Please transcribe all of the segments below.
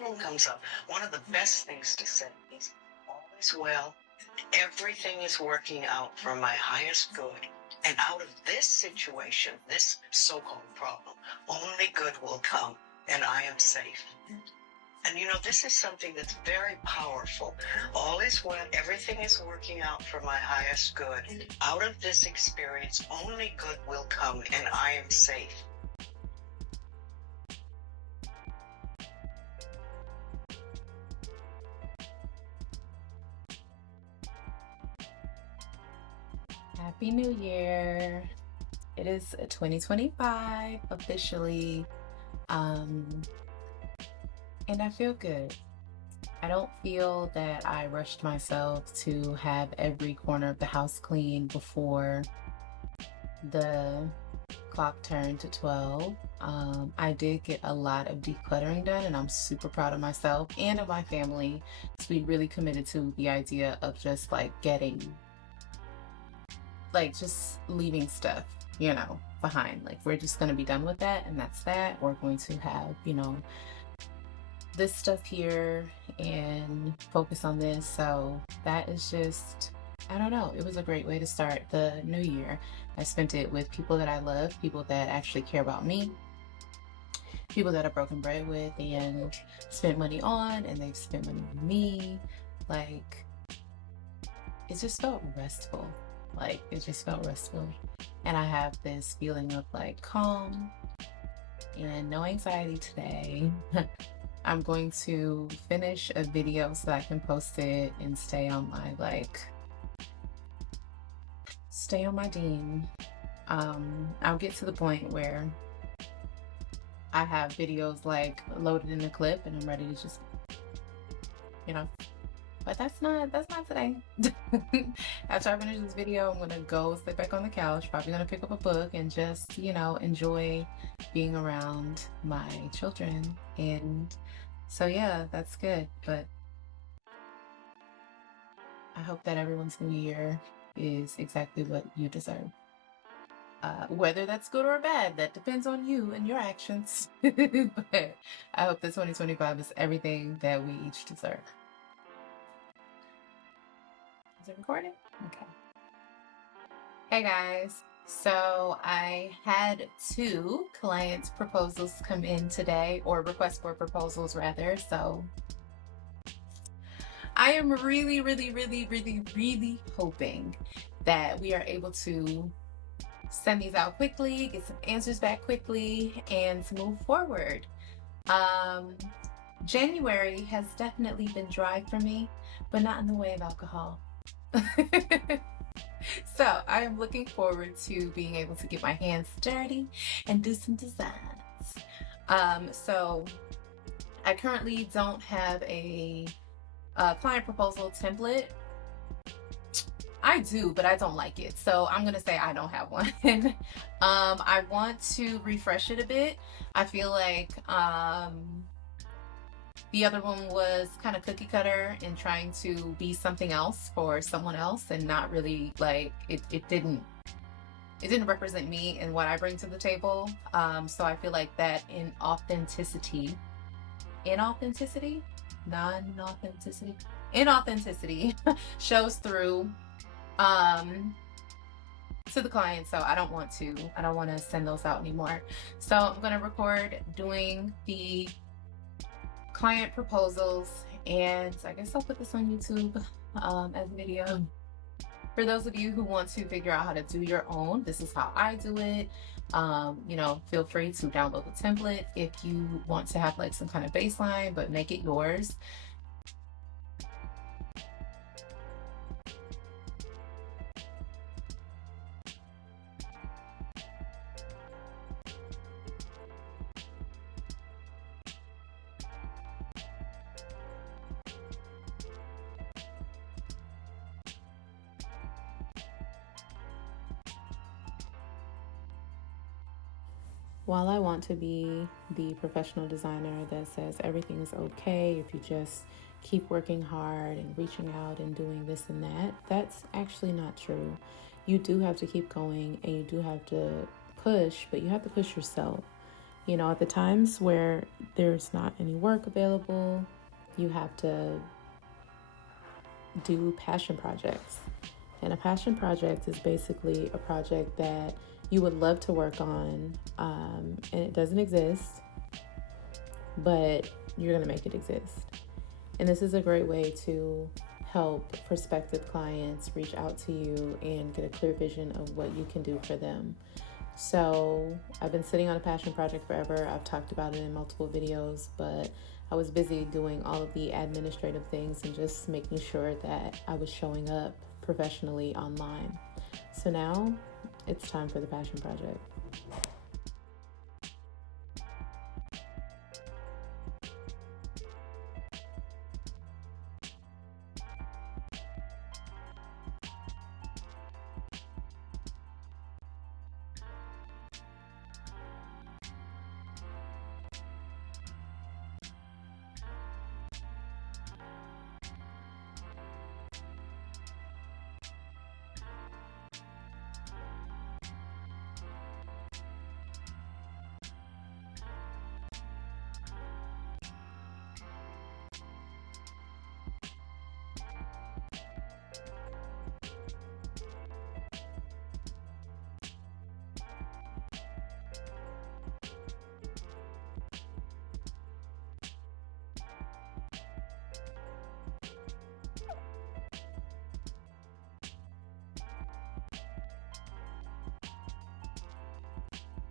problem comes up, one of the best things to say is, all is well. Everything is working out for my highest good. And out of this situation, this so-called problem, only good will come, and I am safe. And this is something that's very powerful. All is well, everything is working out for my highest good. Out of this experience, only good will come, and I am safe. Happy New Year. It is 2025 officially. And I feel good. I don't feel that I rushed myself to have every corner of the house clean before the clock turned to 12. I did get a lot of decluttering done, and I'm super proud of myself and of my family. So we really committed to the idea of just just leaving stuff, behind. Like, we're just going to be done with that, and that's that. We're going to have, this stuff here and focus on this. So that is just, I don't know. It was a great way to start the new year. I spent it with people that I love, people that actually care about me, people that I've broken bread with and spent money on, and they've spent money on me. Like, it just felt restful. And I have this feeling of calm and no anxiety today. I'm going to finish a video so I can post it and stay on my Dean. I'll get to the point where I have videos loaded in a clip and I'm ready to just, but that's not today. After I finish this video, I'm gonna go sit back on the couch, probably gonna pick up a book and just, enjoy being around my children. And so yeah, that's good. But I hope that everyone's new year is exactly what you deserve. Whether that's good or bad, that depends on you and your actions. But I hope that 2025 is everything that we each deserve. Is it recording? Okay. Hey guys. So I had 2 client proposals come in today, or requests for proposals rather. So I am really, really, really, really, really hoping that we are able to send these out quickly, get some answers back quickly, and to move forward. January has definitely been dry for me, but not in the way of alcohol. So I am looking forward to being able to get my hands dirty and do some designs. So I currently don't have a client proposal template. I do, but I don't like it. So I'm going to say I don't have one. I want to refresh it a bit. I feel like the other one was kind of cookie cutter and trying to be something else for someone else, and not really it didn't represent me and what I bring to the table. So I feel like that inauthenticity shows through to the client. So I don't want to send those out anymore. So I'm going to record doing the client proposals, and I guess I'll put this on YouTube as a video. For those of you who want to figure out how to do your own, this is how I do it. Feel free to download the template if you want to have some kind of baseline, but make it yours. While I want to be the professional designer that says everything is okay if you just keep working hard and reaching out and doing this and that, that's actually not true. You do have to keep going, and you do have to push, but you have to push yourself. You know, at the times where there's not any work available, you have to do passion projects. And a passion project is basically a project that you would love to work on, and it doesn't exist, but you're going to make it exist. And this is a great way to help prospective clients reach out to you and get a clear vision of what you can do for them. So I've been sitting on a passion project forever. I've talked about it in multiple videos, but I was busy doing all of the administrative things and just making sure that I was showing up professionally online. So now it's time for the passion project.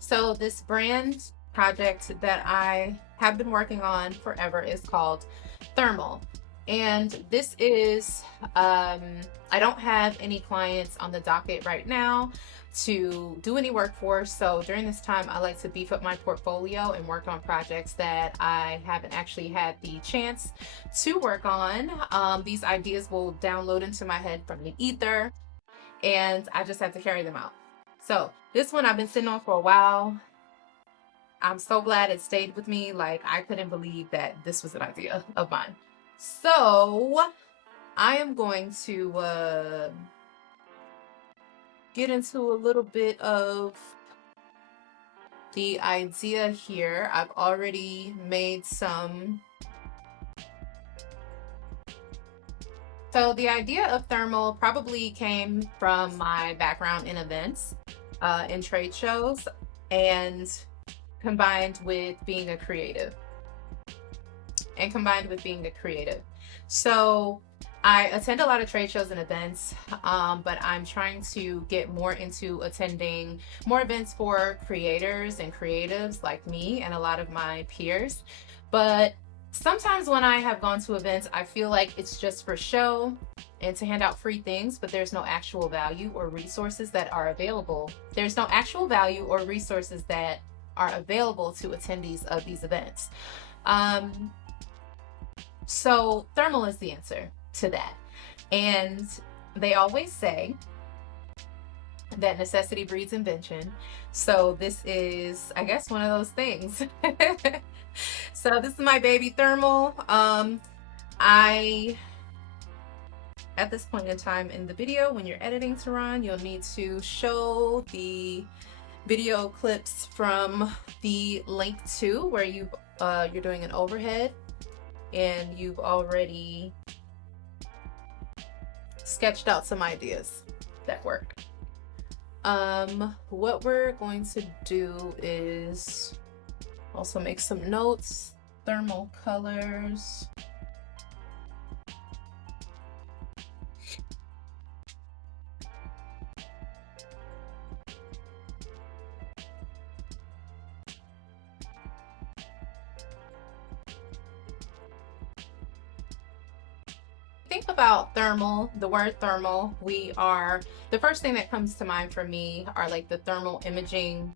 So this brand project that I have been working on forever is called Thermal. And this is, I don't have any clients on the docket right now to do any work for. So during this time, I like to beef up my portfolio and work on projects that I haven't actually had the chance to work on. These ideas will download into my head from the ether, and I just have to carry them out. So this one I've been sitting on for a while. I'm so glad it stayed with me. Like, I couldn't believe that this was an idea of mine. So I am going to get into a little bit of the idea here. I've already made some. So the idea of thermal probably came from my background in events, in trade shows, and combined with being a creative. So I attend a lot of trade shows and events, but I'm trying to get more into attending more events for creators and creatives like me and a lot of my peers. But sometimes when I have gone to events, I feel like it's just for show and to hand out free things, but there's no actual value or resources that are available. There's no actual value or resources that are available to attendees of these events. So thermal is the answer to that. And they always say that necessity breeds invention. So this is, I guess, one of those things. So this is my baby thermal. At this point in time in the video, when you're editing, Tehran, you'll need to show the video clips from the link to where you're doing an overhead and you've already sketched out some ideas that work. What we're going to do is also make some notes. Thermal colors. Think about thermal, the word thermal, the first thing that comes to mind for me are like the thermal imaging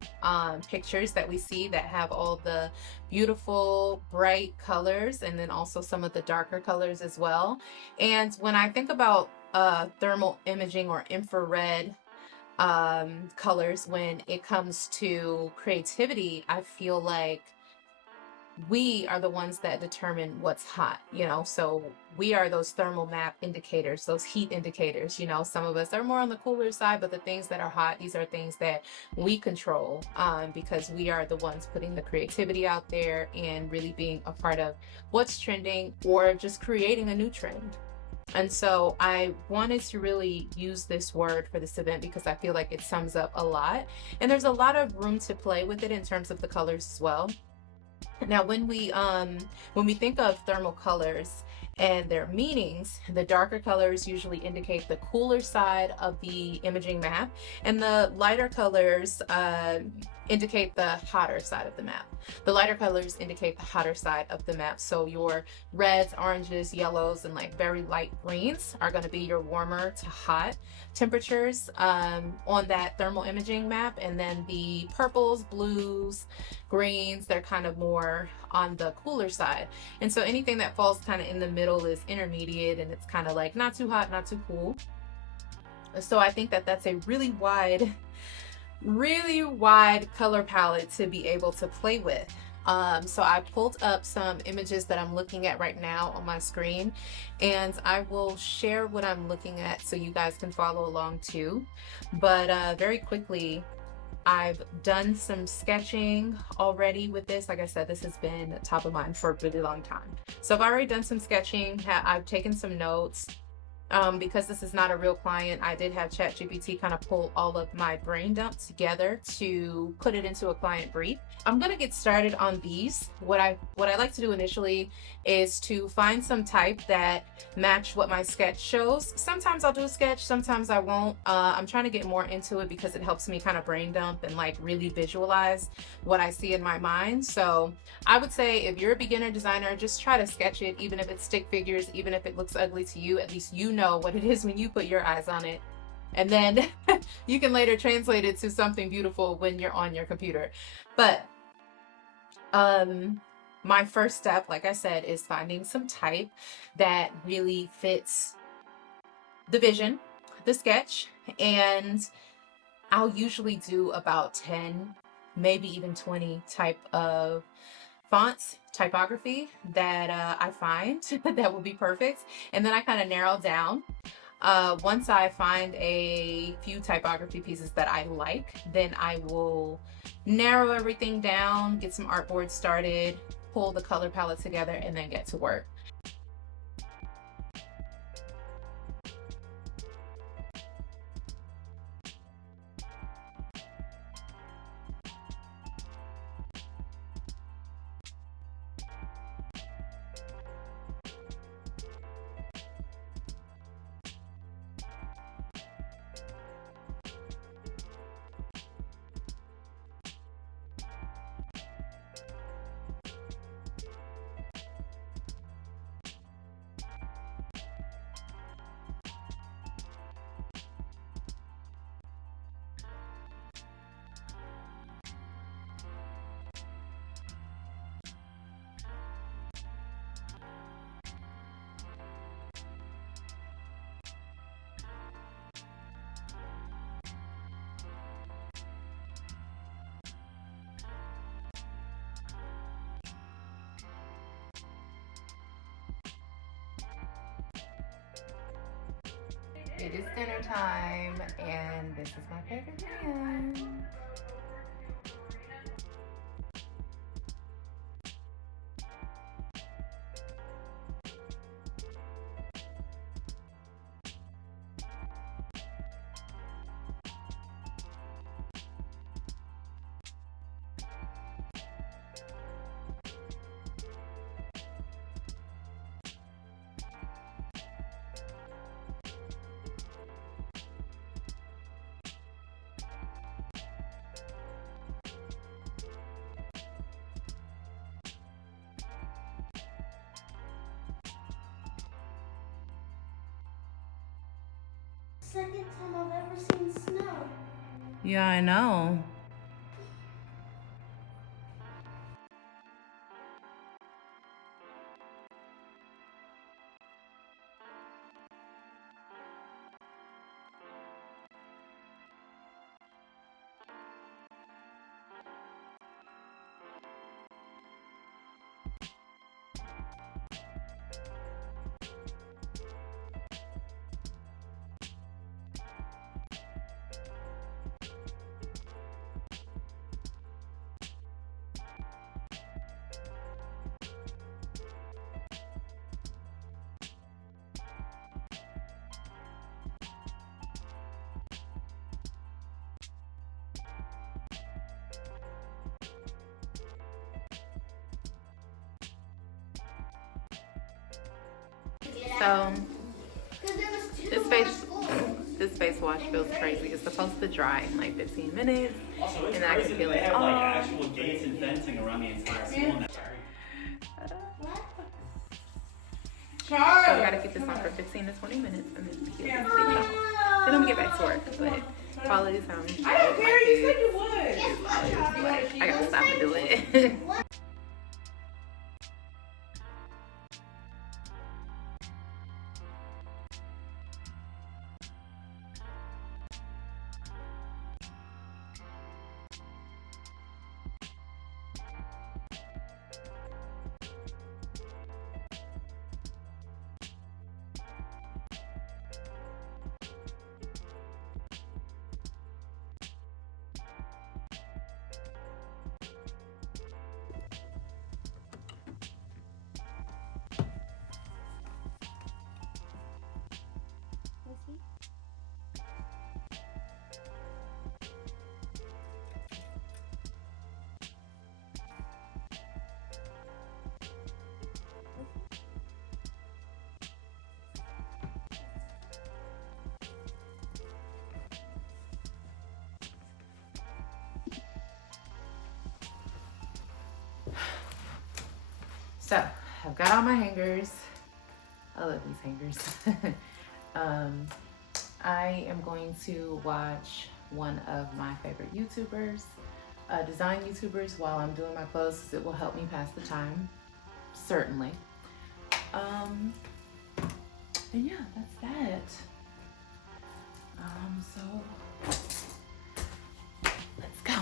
pictures that we see that have all the beautiful bright colors and then also some of the darker colors as well. And when I think about thermal imaging or infrared colors when it comes to creativity, I feel like we are the ones that determine what's hot, you know, so we are those thermal map indicators, those heat indicators. You know, some of us are more on the cooler side, but the things that are hot, these are things that we control, because we are the ones putting the creativity out there and really being a part of what's trending or just creating a new trend. And so I wanted to really use this word for this event because I feel like it sums up a lot. And there's a lot of room to play with it in terms of the colors as well. Now, when we think of thermal colors and their meanings, the darker colors usually indicate the cooler side of the imaging map, and the lighter colors indicate the hotter side of the map. The lighter colors indicate the hotter side of the map. So your reds, oranges, yellows, and like very light greens are going to be your warmer to hot temperatures on that thermal imaging map, and then the purples, blues, greens, they're kind of more on the cooler side. And so anything that falls kind of in the middle is intermediate, and it's kind of like not too hot, not too cool. So I think that that's a really wide color palette to be able to play with. So I pulled up some images that I'm looking at right now on my screen, and I will share what I'm looking at so you guys can follow along too. But very quickly, I've done some sketching already with this. Like I said, this has been top of mind for a really long time. So I've already done some sketching. I've taken some notes. Because this is not a real client, I did have ChatGPT kind of pull all of my brain dump together to put it into a client brief. I'm gonna get started on these. What I like to do initially is to find some type that match what my sketch shows. Sometimes I'll do a sketch, sometimes I won't. I'm trying to get more into it because it helps me kind of brain dump and like really visualize what I see in my mind. So I would say if you're a beginner designer, just try to sketch it, even if it's stick figures, even if it looks ugly to you, at least you know what it is when you put your eyes on it. And then you can later translate it to something beautiful when you're on your computer. But my first step, like I said, is finding some type that really fits the vision, the sketch, and I'll usually do about 10, maybe even 20 type of fonts, typography that I find that will be perfect. And then I kind of narrow down. Once I find a few typography pieces that I like, then I will narrow everything down, get some artboards started, pull the color palette together, and then get to work. It is dinner time, and this is my favorite man. Second time I've ever seen snow. Yeah, I know. So Because there was two this on face, the floor. this face wash feels crazy. It's supposed to dry in like 15 minutes, Also, it's and I crazy can that feel they it have like all. actual gates and fencing around the entire school. What? So I gotta keep this on for 15 to 20 minutes, and then he'll be sitting. Then I'm gonna get back to work. But quality sound. I don't care. You said you would. Always, like, I gotta stop and do it. So I've got all my hangers. I love these hangers. I am going to watch one of my favorite YouTubers, design YouTubers, while I'm doing my clothes, because it will help me pass the time, certainly. And yeah, that's that. So let's go.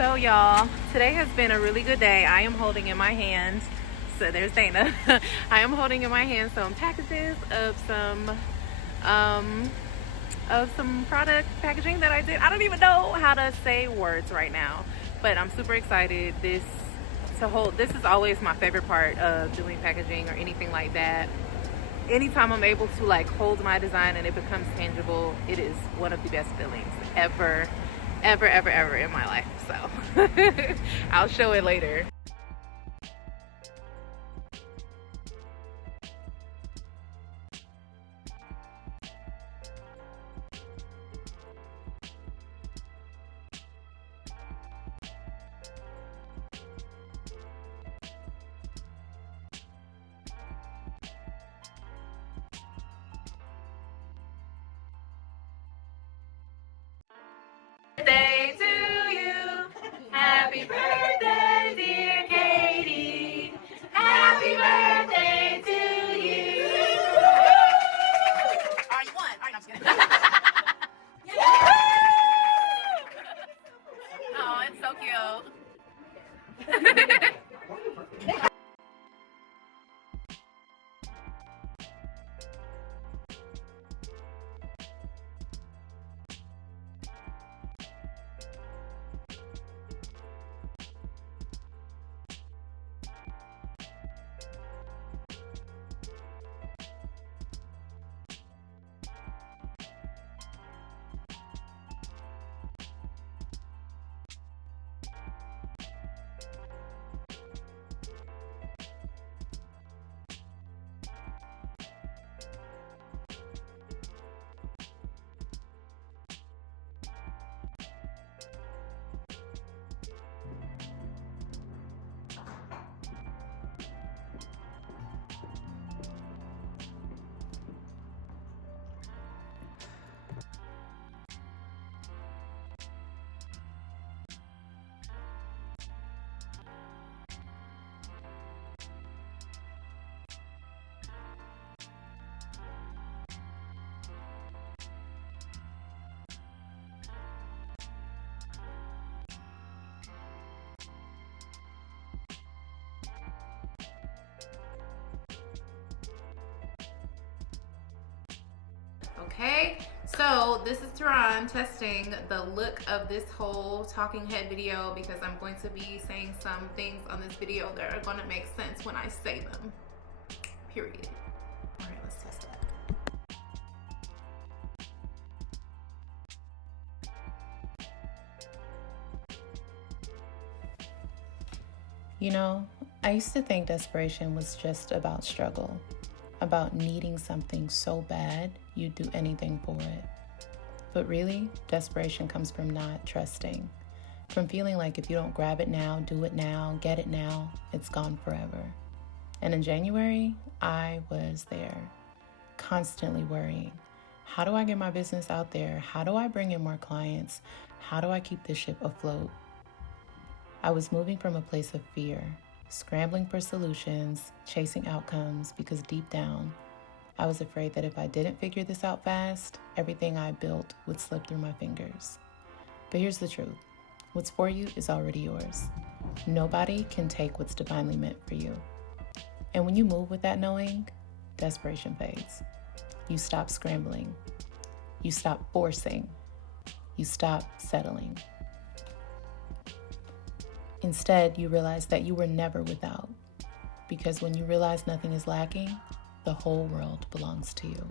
So y'all, today has been a really good day. I am holding in my hand, so there's Dana. I am holding in my hand some packages of some product packaging that I did. I don't even know how to say words right now, but I'm super excited. This is always my favorite part of doing packaging or anything like that. Anytime I'm able to like hold my design and it becomes tangible, it is one of the best feelings ever in my life. So I'll show it later. Birthday to you. Happy birthday, dear Katie. Happy birthday to you. Alright, you won. Alright, I'm just kidding. Oh, it's so cute. Okay, so this is Tehran testing the look of this whole talking head video because I'm going to be saying some things on this video that are going to make sense when I say them. Period. All right, let's test that. You know, I used to think desperation was just about struggle, about needing something so bad you'd do anything for it. But really, desperation comes from not trusting, from feeling like if you don't grab it now, do it now, get it now, it's gone forever. And in January, I was there, constantly worrying. How do I get my business out there? How do I bring in more clients? How do I keep this ship afloat? I was moving from a place of fear, scrambling for solutions, chasing outcomes, because deep down, I was afraid that if I didn't figure this out fast, everything I built would slip through my fingers. But here's the truth. What's for you is already yours. Nobody can take what's divinely meant for you. And when you move with that knowing, desperation fades. You stop scrambling. You stop forcing. You stop settling. Instead, you realize that you were never without, because when you realize nothing is lacking, the whole world belongs to you.